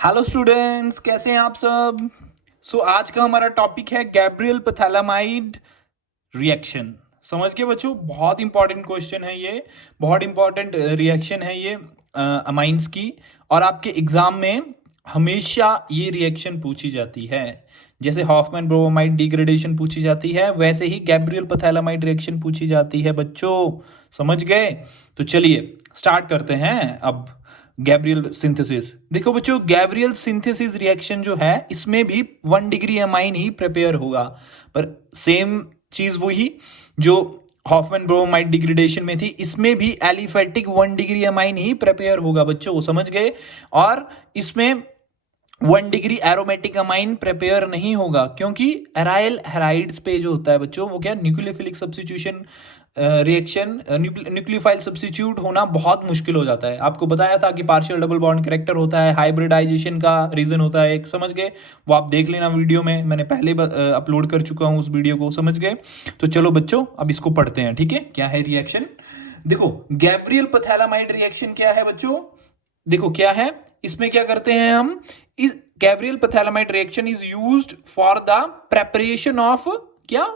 Hello students, कैसे हैं आप सब। आज का हमारा टॉपिक है गैब्रियल पैथैलामाइड रिएक्शन। समझ के बच्चों, बहुत इंपॉर्टेंट क्वेश्चन है ये, बहुत इंपॉर्टेंट रिएक्शन है ये अमाइंस की। और आपके एग्जाम में हमेशा ये रिएक्शन पूछी जाती है। जैसे हॉफमैन ब्रोमाइड डिग्रेडेशन पूछी जाती है, वैसे ही गैब्रियल पैथैलामाइड रिएक्शन पूछी जाती है बच्चों। समझ गए? तो चलिए स्टार्ट करते हैं अब। गैब्रियल सिंथेसिस, देखो बच्चों, गैब्रियल सिंथेसिस रिएक्शन जो है इसमें भी 1 डिग्री अमाइन ही प्रिपेयर होगा, पर सेम चीज वही जो हॉफमैन ब्रोमाइड डिग्रेडेशन में थी, इसमें भी एलिफेटिक 1 डिग्री अमाइन ही प्रिपेयर होगा बच्चों। समझ गए? और इसमें 1 डिग्री एरोमेटिक अमाइन प्रिपेयर नहीं होगा, क्योंकि एराइल हैलाइड्स पे जो होता है बच्चों, वो क्या, nucleophilic substitution reaction, nucleophile substitute होना बहुत मुश्किल हो जाता है। आपको बताया था कि पार्शियल डबल बॉन्ड करेक्टर होता है, हाइब्रिडाइजेशन का रीजन होता है एक। समझ गए? वो आप देख लेना वीडियो में, मैंने पहले अपलोड कर चुका हूँ उस वीडियो को। समझ गए? तो चलो बच्चों, अब इसको पढ़ते हैं। ठीक है, क्या है रिएक्शन? देखो, गैब्रियल पैथैलामाइड रिएक्शन क्या है बच्चों। देखो क्या है, इसमें क्या करते हैं हम, इस Gabriel phthalimide reaction is used for the preparation of क्या,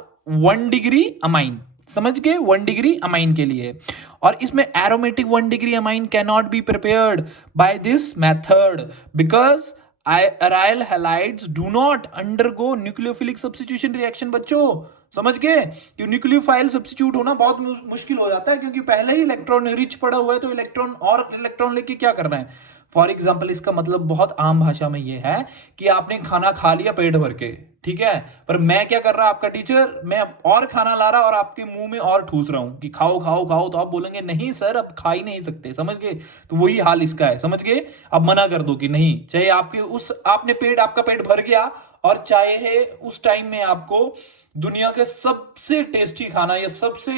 1 डिग्री अमाइन। समझ गए? 1 डिग्री अमाइन के लिए। और इसमें aromatic 1 degree amine can not be prepared by this method because aryl halides do not undergo nucleophilic substitution reaction बच्चों। समझ गए? कि न्यूक्लियोफाइल सब्स्टिट्यूट होना बहुत मुश्किल हो जाता है, क्योंकि पहले ही इलेक्ट्रॉन रिच पड़ा हुआ है, तो इलेक्ट्रॉन लेके क्या करना है। फॉर एग्जाम्पल, इसका मतलब बहुत आम भाषा में ये है कि आपने खाना खा लिया पेट भर के, ठीक है, पर मैं क्या कर रहा, आपका टीचर, मैं और खाना ला रहा और आपके मुंह में और ठूस रहा हूं कि खाओ खाओ खाओ, तो आप बोलेंगे नहीं सर, अब खा ही नहीं सकते। समझ गए? तो वही हाल इसका है। समझ गए? अब मना कर दो कि नहीं, चाहे आपके उस आपका पेट भर गया, और चाहे उस टाइम में आपको दुनिया के सबसे टेस्टी खाना या सबसे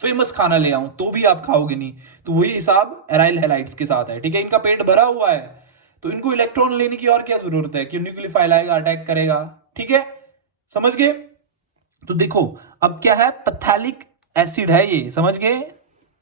फेमस खाना ले आऊं, तो भी आप खाओगे नहीं। तो वही हिसाब एराइल हैलाइड्स के साथ है। ठीक है, इनका पेट भरा हुआ है, तो इनको इलेक्ट्रॉन लेने की और क्या जरूरत है कि न्यूक्लियोफाइल आएगा, अटैक करेगा। ठीक है, समझ गए? तो देखो, अब क्या है, पैथेलिक एसिड है ये। समझ गए?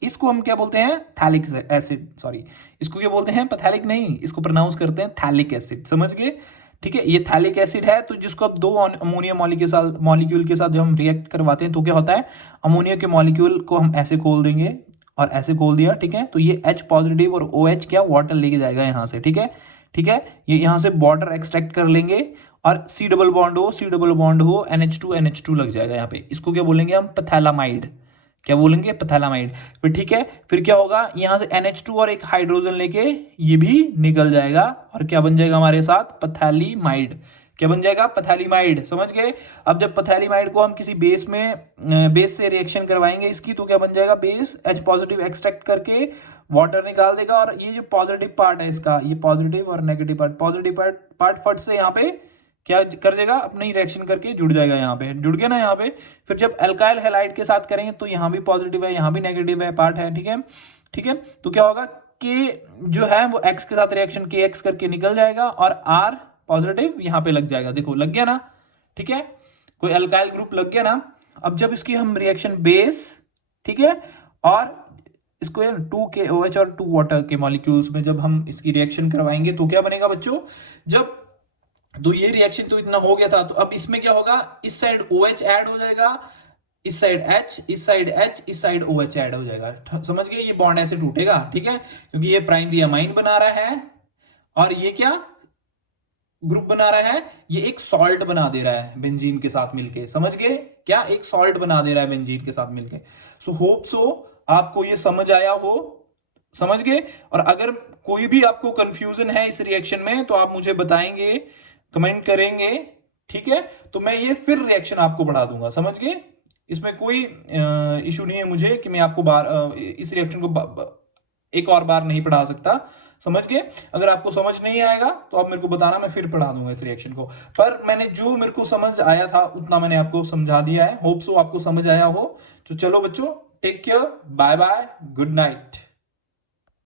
इसको हम क्या बोलते हैं, थैलिक एसिड, सॉरी, इसको क्या बोलते हैं, पैथेलिक नहीं, इसको प्रोनाउंस करते हैं थैलिक एसिड। समझ गए? ठीक है, ये थैलिक एसिड है, तो जिसको अब दो अमोनिया मॉलिक्यूल के साथ जब हम रिएक्ट करवाते हैं, तो क्या होता है, अमोनिया के मॉलिक्यूल को हम ऐसे खोल देंगे, और ऐसे खोल दिया, ठीक है, तो ये H पॉजिटिव और OH क्या, वाटर लेके जाएगा यहाँ से। ठीक है, ठीक है, ये यहाँ से वाटर एक्सट्रैक्ट कर लेंगे, और C डबल बॉन्ड हो NH2 लग जाएगा यहाँ पे। इसको क्या बोलेंगे हम, पैथैलामाइड। क्या बोलेंगे, पैथैलामाइड। फिर ठीक है, फिर क्या होगा, यहां से NH2 और एक हाइड्रोजन लेके ये भी निकल जाएगा, और क्या बन जाएगा हमारे साथ, पैथैलीमाइड। क्या बन जाएगा, पैथैलीमाइड। समझ गए? अब जब पैथैलीमाइड को हम किसी बेस से रिएक्शन करवाएंगे इसकी, तो क्या बन जाएगा, बेस H पॉजिटिव एक्सट्रैक्ट करके वाटर निकाल देगा, और ये जो पॉजिटिव पार्ट है इसका, ये पॉजिटिव और नेगेटिव पार्ट, पॉजिटिव पार्ट फट से यहाँ पे क्या कर देगा, अपनी रिएक्शन करके जुड़ जाएगा, यहाँ पे जुड़ गया ना यहाँ पे। फिर जब अल्काइल हैलाइड के साथ करेंगे, तो यहाँ भी पॉजिटिव है, यहाँ भी नेगेटिव है पार्ट है। ठीक है, ठीक है, तो क्या होगा, के जो है वो एक्स के साथ रिएक्शन के एक्स करके निकल जाएगा, और आर पॉजिटिव यहाँ पे लग जाएगा। देखो लग गया ना। ठीक है, कोई अल्काइल ग्रुप लग गया ना। अब जब इसकी हम रिएक्शन बेस, ठीक है, और इसको 2KOH और 2 वाटर के मॉलिक्यूल्स में जब हम इसकी रिएक्शन करवाएंगे, तो क्या बनेगा बच्चों, जब तो ये रिएक्शन तो इतना हो गया था, तो अब इसमें क्या होगा, इस साइड OH ऐड हो जाएगा, इस साइड H, इस साइड H, इस साइड OH ऐड हो जाएगा। समझ गए? ये बॉन्ड ऐसे टूटेगा। ठीक है, क्योंकि ये प्राइमरी अमाइन बना रहा है, और ये क्या ग्रुप बना रहा है, ये एक सॉल्ट बना दे रहा है बेंजीन के साथ मिलके। समझ गए? क्या एक सॉल्ट बना दे रहा है बेंजीन के साथ मिलके। सो आपको ये समझ आया हो। समझ गए? और अगर कोई भी आपको कंफ्यूजन है इस रिएक्शन में, तो आप मुझे बताएंगे, कमेंट करेंगे। ठीक है, तो मैं ये फिर रिएक्शन आपको बढ़ा दूंगा। समझ गए? इसमें कोई इशू नहीं है मुझे कि मैं आपको इस रिएक्शन को एक और बार नहीं पढ़ा सकता। समझ गए? अगर आपको समझ नहीं आएगा तो आप मेरे को बताना, मैं फिर पढ़ा दूंगा इस रिएक्शन को। पर मैंने जो मेरे को समझ आया था उतना मैंने आपको समझा दिया है। होप सो आपको समझ आया हो। तो चलो बच्चों, take care, bye bye, good night.